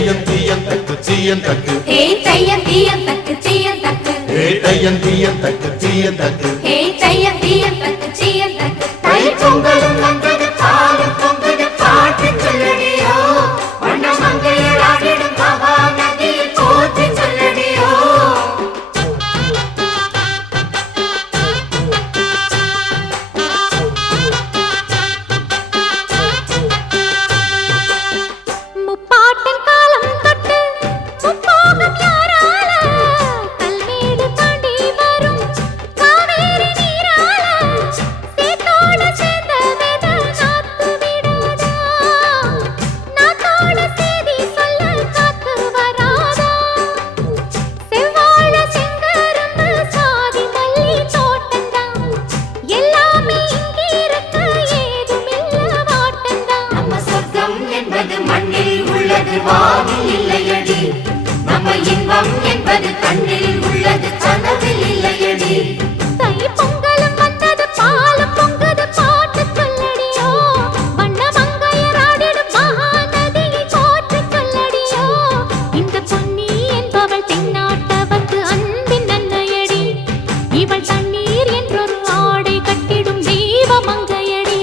தையம் தீயம் தக்கு தீயம் தக்கு ஹே தையம் தீயம் தக்கு தீயம் தக்கு ஹே தையம் தீயம் தக்கு தீயம் தக்கு ஹே தையம் தீயம் தக்கு தீயம் தக்கு தை பொங்கலும் வந்தது பாலும் பொங்குது பாட்டு சொல்லடியோ வண்ண மங்கையர் ஆடிடும் மகா நதியில் போற்றி சொல்லடியோ முப்பாட்டின் காலம் தொட்டு முப்போகம் யாரால கல்மேடு தாண்டி வரும் காவேரி நீரால சேத்தோட சேர்ந்த வேத நாத்து விடாதா நாத்தோட சேதி சொல்ல காத்து வராதா செவ்வாழ செங்கரும்பு சாதி மல்லி தோட்டந்தான் எல்லாமே இங்கிருக்க ஏதுமில்ல வாட்டந்தான் நம்ம சொர்க்கம் என்பது மண்ணில் உள்ளது வானில் இல்லையடி நம்ம இன்பம் என்பது கண்ணில் உள்ளது கனவில் இல்லையடி தை பொங்கலும் வந்தது பாலும் பொங்குது பாட்டு சொல்லடியோ வண்ண மங்கையர் ஆடிடும் மகா நதியை போற்றி சொல்லடியோ இந்த பொன்னி என்பவள் தென்னாட்டவர்க்கு அன்பின் அன்னையடி இவள் தண்ணீர் என்றொரு ஆடை கட்டிடும் தெய்வ மங்கையடி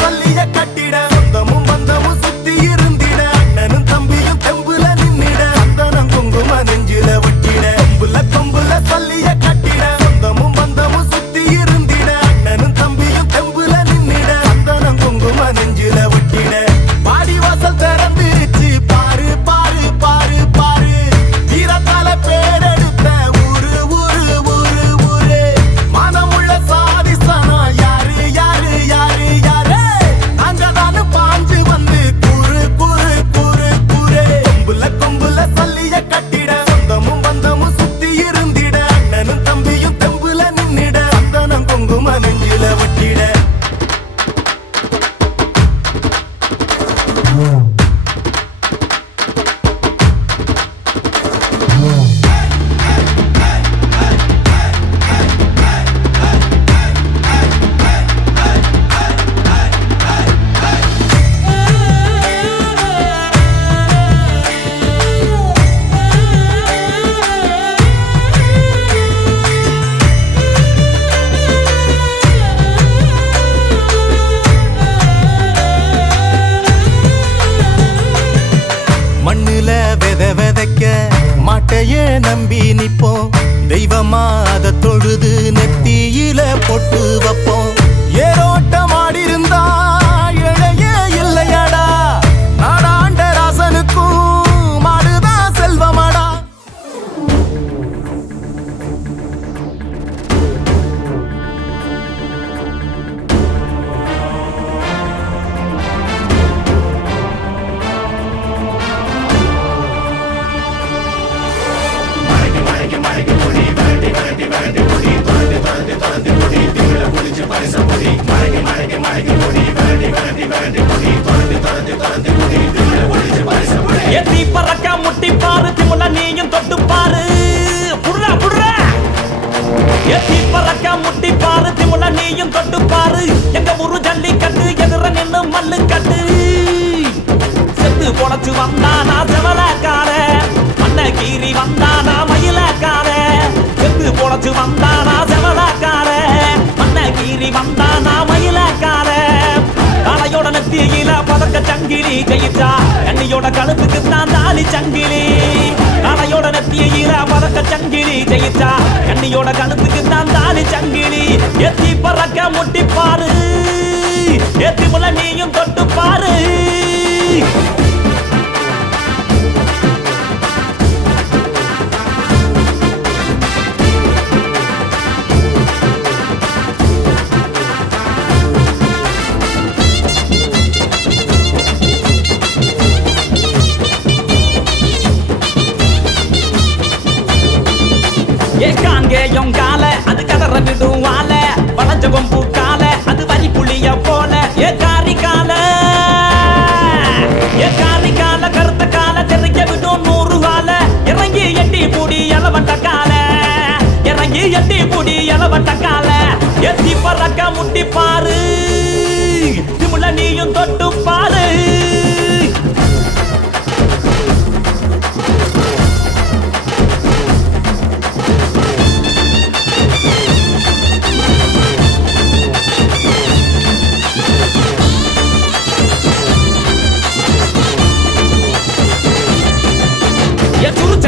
சல்லிய கட்டிட சொந்தமும் பந்தமும் சுத்தி இருந்திட அண்ணனும் தம்பியும் தெம்புல நின்னிட சந்தனம் குங்கும நெஞ்சில விட்டிட கொம்புல சல்லிய கட்டிட சொந்தமும் பந்தமும் சுத்தி இருந்திட அண்ணனும் தம்பியும் தெம்புல நின்னிட சந்தனம் குங்கும நெஞ்சில விட்டிட பாடி வாசல் திறந்துருச்சு பாரு பாரு பாரு பாரு வீரத்தால பேரெடுத்த ஊரு ஊரு ஊரு ஊரு மனமுள்ள சாதிசனா யாரு யாரு யாரு யாரு அங்கதானு பாஞ்சு வந்து கூறு கூறு கூறு கூறு கொம்புல சல்லிய கட்டிட சொந்தமும் பந்தமும் சுத்தி இருந்திட அண்ணனும் தம்பியும் தெம்புல நின்னிட சந்தனம் குங்கும நெஞ்சில விட்டிட மண்ணுல விதைக்க மாட்டைய நம்பி நிப்போம் தெய்வமா அத தொழுது நெத்தியில பொட்டு வைப்போம் ஏரோட்டம் ஆடி இருந்தா இழைய இல்லையடா நாடாண்ட ராசனுக்கும் மாடுதான் செல்வமாடா எத்தி பறக்க முட்டி பாரு திமுல நீயும் தொட்டு பாரு புடுறா புடுறா எத்தி பறக்க முட்டி பாரு திமுல நீயும் தொட்டு பாரு எங்க ஊரு ஜல்லிக்கட்டு எதிர நின்னு மல்லு கட்டு செத்து பொழைச்சு வந்தானா செவலக்கார மண்ண கீறி வந்தானா மயிலக்கார செத்து பொழைச்சு வந்தானா செவலக்கார மண்ண கீறி வந்தானா மயிலக்கார காளையோட நெத்தியில பதக்க சங்கிலி கையிட்டா கண்ணியோட கழுத்துக்கு தான் தாலி சங்கிலி காளையோட நெத்தியில பதக்க சங்கிலி ஜெயிச்சா கண்ணியோட கழுத்துக்கு தான் தாலி சங்கிலி எத்தி பறக்க முட்டி பாரு எத்தி முல நீயும் தொட்டு பாரு காங்கேயம் கால அது கதற விடுவால வளைஞ்ச கொம்பு கால அது வரி புளிய போல ஏ காரி கால கருத்த கால தெரிய விடும் 100 கால இறங்கி எட்டி பூடி இளவட்ட கால இறங்கி எட்டி பூடி இளவட்ட கால எத்தி பறக்க முட்டி பாரு திமுல நீயும் தொட்டு பாரு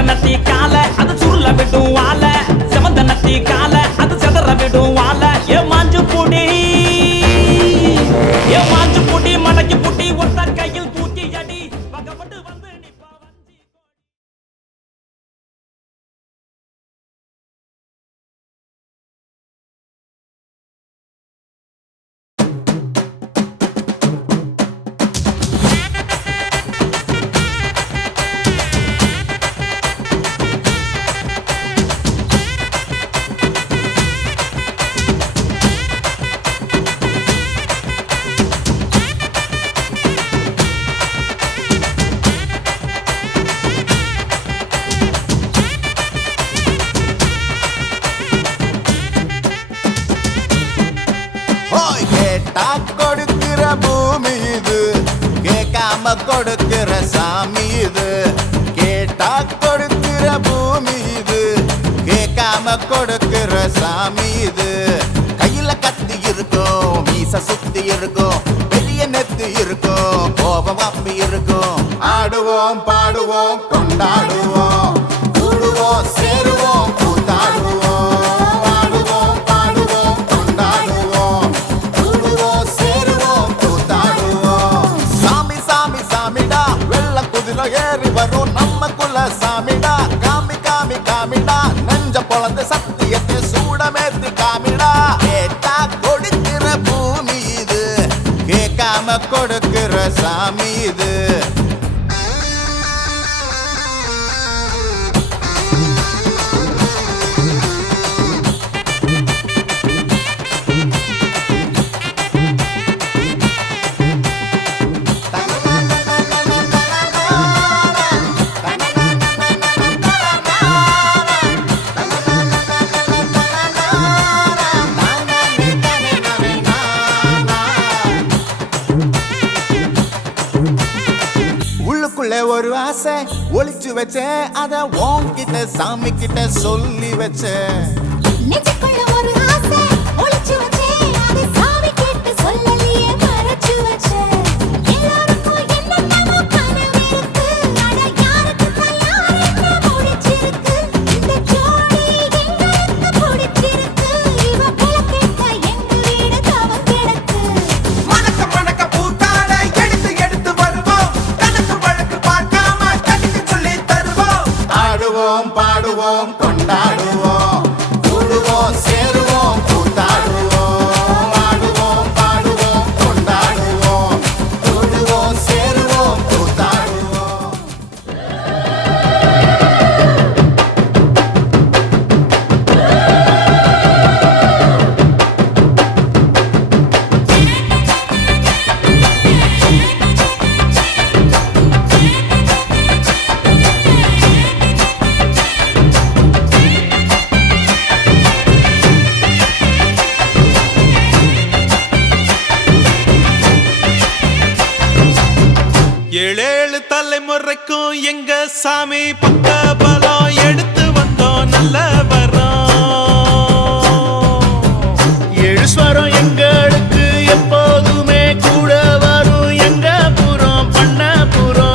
நத்தி கால அது சுருள விடும் வால செமந்த நத்தி கால அது செதற விடும் வால ஏ மாஞ்சு புடி மடக்கி புடி ஒத்த கையில் தூக்கி அடி பகவட்டு வந்து நிப்பா வஞ்சி பூமி இது கேட்காம கொடுக்கிற சாமி இது கேட்டா கொடுக்கிற பூமி இது கேட்காம கொடுக்கிற சாமி இது கையில கத்தி இருக்கும் மீச சுத்தி இருக்கும் நெத்து இருக்கும் கோபம் அப்பி இருக்கும் ஆடுவோம் பாடுவோம் கொண்டாடுவோம் கூடுவோம் சேருவோம் கூத்தாடுவோம் ஆடுவோம் பாடுவோம் கொண்டாடுவோம் கூடுவோம் சேருவோம் கூத்தாடுவோம் சாமி சாமி சாமிடா வெள்ள குதிரை ஏறி வரும் நம்ம குல சாமிடா காமி காமி காமிடா நெஞ்ச பொழந்த சத்தியத்தை சூடமேத்தி காமிடா கேட்டா கொடுக்கிற பூமி இது கேட்காம கொடுக்கிற சாமி இது உள்ளுக்குள்ள ஒரு ஆசை ஒளிச்சு வச்சேன் அத உன்கிட்ட சாமி கிட்ட சொல்லி வச்சேன் நெஞ்சுக்குள்ள ஒரு ஆசை ஒளிச்சு வச்சேன் அதை சாமி கிட்ட சொல்லலையே மறைச்சு வச்சேன் எல்லாருக்கும் என்னென்னமோ கனவு இருக்கு ஆனா யாருக்கு யார் என்ன முடிச்சிருக்கு இந்த ஜோடி எங்களுக்கு பிடிச்சிருக்கு இவ போல கேட்க எங்க வீடு தவம் கிடக்கு மணக்க மணக்க பூத்தாட எடுத்து எடுத்து வருவோம் கணக்கு வழக்கு பார்க்காம கணக்கு சொல்லி தருவோம் ஆடுவோம் பாடுவோம் கொண்டாடுவோம் கூடுவோம் சேருவோம் கூத்தாடுவோம் ஆடுவோம் பாடுவோம் கொண்டாடுவோம் கூடுவோம் சேருவோம் கூத்தாடுவோம் ஏழேழு தலைமுறைக்கும் எங்க சாமி பக்க பலம் எடுத்து வந்தோம் நல்ல வரோம் ஏழு ஸ்வரம் எங்களுக்கு எப்போதுமே கூட வரும் எங்க புறம் பண்ண புறம்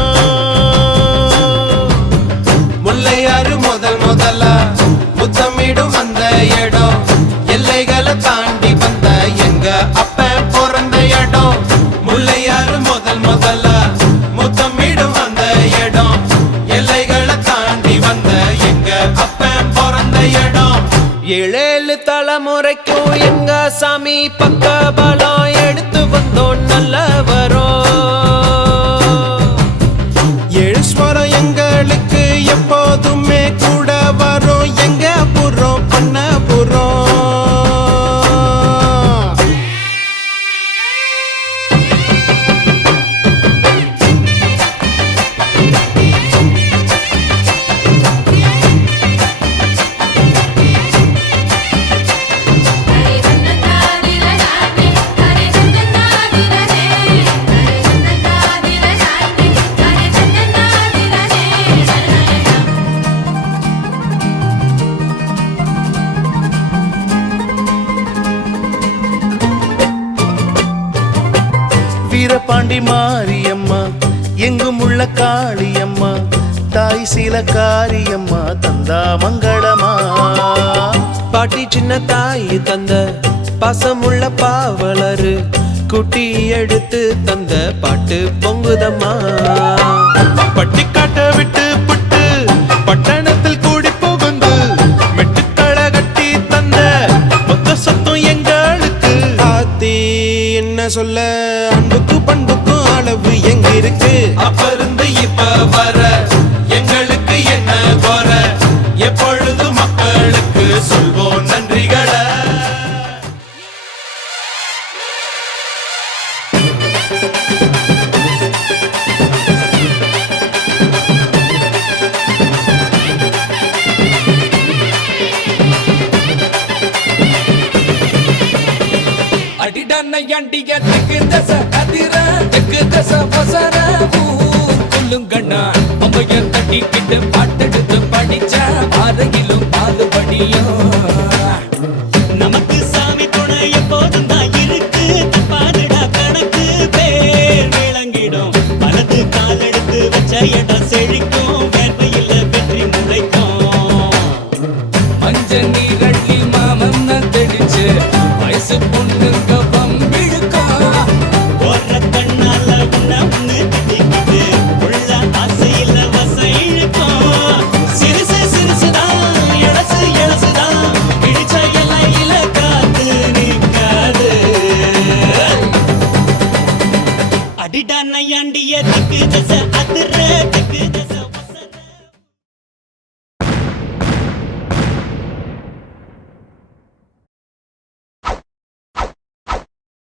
முல்லையாறு முதல்ல முத்தமிடும் அந்த இடம் எல்லைகளை தாண்டி வந்த எங்க அப்ப பிறந்த இடம் முல்லையாறு முதல்ல முத்தமிடும் அந்த இடம் எல்லைகளை தாண்டி வந்த எங்க அப்ப பிறந்த இடம் ஏழேழு தலைமுறைக்கும் எங்க சாமி பக்க பலம் எடுத்து வந்தோம் நல்ல வரோம் ஏழு ஸ்வரம் எங்களுக்கு எப்போதுமே கூட வரும் எங்க புறம் பண்ண புறம் ஹரி சந்தனா திலநாதே ஹரி சந்தனா திலனே ஹரி சந்தனா திலநாதே ஹரி சந்தனா திலனே வீரபாண்டி மாரியம்மா எங்கும் உள்ள காளியம்மா தாய் சீல காரியம்மா தந்தா மங்களமா பாட்டி சின்ன தாய் தந்த பாசமுள்ள பாவலரு குட்டி எடுத்து தந்த பாட்டு பொங்குதம்மா பட்டி காட்ட விட்டு புட்டு பட்டணத்தில் கூடி புகுந்து மெட்டுக்கள கட்டி தந்த மொத்த சொத்தம் எங்களுக்கு ஆத்தி என்ன சொல்ல அன்புக்கு பண்புக்கும் அளவு எங்க இருக்கு அப்ப இருந்து இப்ப வர எங்களுக்கு என்ன குற எப்பொழுது மக்களுக்கு சொல்வோம் நன்றிகளை அடிடான அண்டிய தெற்கு தச கதிர தெற்கு தச பசர சொல்லுங்கண்ணா உங்க தட்டிக்கிட்டு பாட்டெடுத்து படிச்ச அருகிலும் பாலுபடியும் நமக்கு சாமி துணை எப்போதும் தான் இருக்கு தப்பாதுடா கணக்கு திக்கு திசை